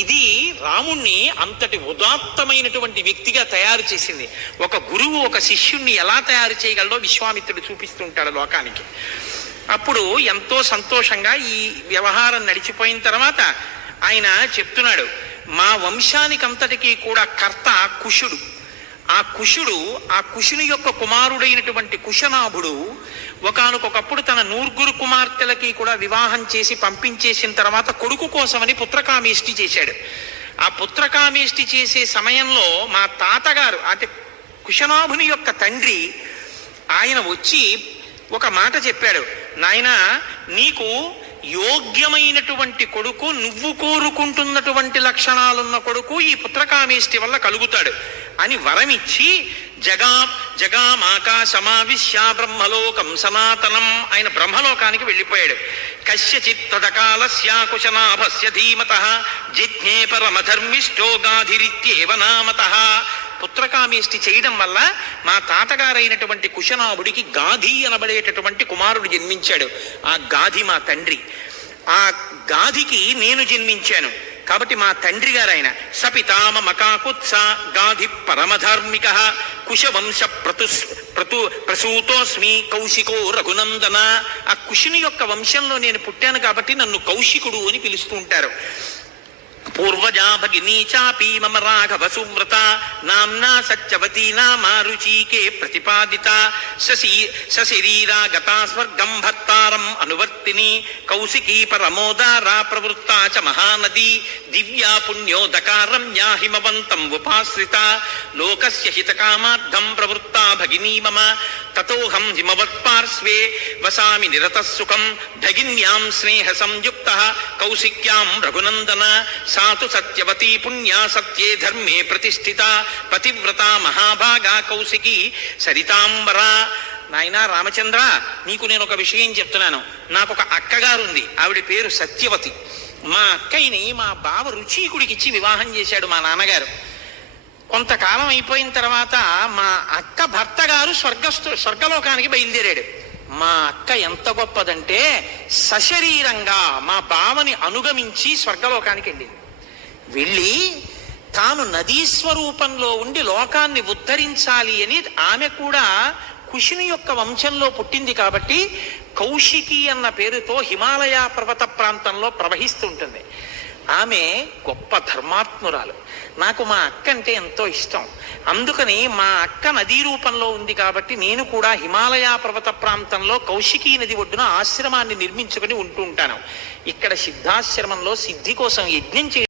ఇది రాముణ్ణి అంతటి ఉదాత్తమైనటువంటి వ్యక్తిగా తయారు చేసింది. ఒక గురువు ఒక శిష్యుణ్ణి ఎలా తయారు చేయగలడో విశ్వామిత్రుడు చూపిస్తుంటాడు లోకానికి. అప్పుడు ఎంతో సంతోషంగా ఈ వ్యవహారం నడిచిపోయిన తర్వాత ఆయన చెప్తున్నాడు, మా వంశానికంతటికీ కూడా కర్త కుశుడు. ఆ కుశుని యొక్క కుమారుడైనటువంటి కుశనాభుడు ఒకానొకప్పుడు తన 100 కుమార్తెలకి కూడా వివాహం చేసి పంపించేసిన తర్వాత కొడుకు కోసమని పుత్రకామేష్టి చేశాడు. ఆ పుత్రకామేష్టి చేసే సమయంలో మా తాతగారు అంటే కుశనాభుని యొక్క తండ్రి ఆయన వచ్చి ఒక మాట చెప్పాడు, నాయనా నీకు యోగ్యమైనటువంటి కొడుకు, నువ్వు కోరుకుంటున్నటువంటి లక్షణాలున్న కొడుకు ఈ పుత్రకామేష్టి వల్ల కలుగుతాడు అని వరమిచ్చి జగామాకాశమావిశ్య బ్రహ్మలోకం సనాతనం ఆయన బ్రహ్మలోకానికి వెళ్ళిపోయాడు. కస్యచిత్ తదకాలస్య కుశనాభస్య ధీమతః జిజ్ఞే పరమధర్మిష్టో గాధిరిత్యేవ నామతః. పుత్రకామేష్టి చేయడం వల్ల మా తాతగారైనటువంటి కుశనాభుడికి గాధి అనబడేటటువంటి కుమారుడు జన్మించాడు. ఆ గాధి మా తండ్రి. ఆ గాధికి నేను జన్మించాను కాబట్టి మా తండ్రి గారు ఆయన. సపితామ మకాకుత్స గాధి పరమధార్మిక కుశవంశ ప్రసూతోస్మి కౌశికో రఘునందన. ఆ కుశుని యొక్క వంశంలో నేను పుట్టాను కాబట్టి నన్ను కౌశికుడు అని పిలుస్తూ ఉంటారు. పూర్వజా భగినీ చాపి మమ రాఘవ సువ్రత నామ్నా సత్యవతీ నామా రుచికే ప్రతిపాదిత సశరీరా గతా స్వర్గం భర్తారం అనువర్తిని కౌశికీ పరమోదారా ప్రవృత్తా చ మహానదీ దివ్యా పుణ్యోదకా రమ్యా హిమవంతం ఉపాశ్రిత లోకస్య హితకామార్థం ప్రవృత్తా భగినీ మమ తతోహం హిమవత్పార్శ్వే వసామి నిరతః సుఖం భగిన్యాం స్నేహ సంయుక్తః కౌశిక్యాం రఘునందన సాతు సత్యవతీ పుణ్యా సత్యే ధర్మే ప్రతిష్ఠిత పతివ్రత మహాభాగా కౌశికీ సరితాంబరా. నాయనా రామచంద్ర, నీకు నేను ఒక విషయం చెప్తున్నాను. నాకు ఒక అక్కగారు ఉంది, ఆవిడ పేరు సత్యవతి. మా అక్కయ్యని మా బావ రుచీకుడికిచ్చి వివాహం చేశాడు మా నాన్నగారు. కొంతకాలం అయిపోయిన తర్వాత మా అక్క భర్త గారు స్వర్గలోకానికి బయలుదేరాడు. మా అక్క ఎంత గొప్పదంటే సశరీరంగా మా బావని అనుగమించి స్వర్గలోకానికి వెళ్ళింది. వెళ్ళి తాను నదీ స్వరూపంలో ఉండి లోకాన్ని ఉద్ధరించాలి అని ఆమె కూడా కుశుని యొక్క వంశంలో పుట్టింది కాబట్టి కౌశికి అన్న పేరుతో హిమాలయ పర్వత ప్రాంతంలో ప్రవహిస్తుంటుంది. ఆమె గొప్ప ధర్మాత్మురాలు. నాకు మా అక్క అంటే ఎంతో ఇష్టం. అందుకని మా అక్క నదీ రూపంలో ఉంది కాబట్టి నేను కూడా హిమాలయ పర్వత ప్రాంతంలో కౌశికీ నది ఒడ్డున ఆశ్రమాన్ని నిర్మించుకుని ఉంటూ ఉంటాను. ఇక్కడ సిద్ధాశ్రమంలో సిద్ధి కోసం యజ్ఞం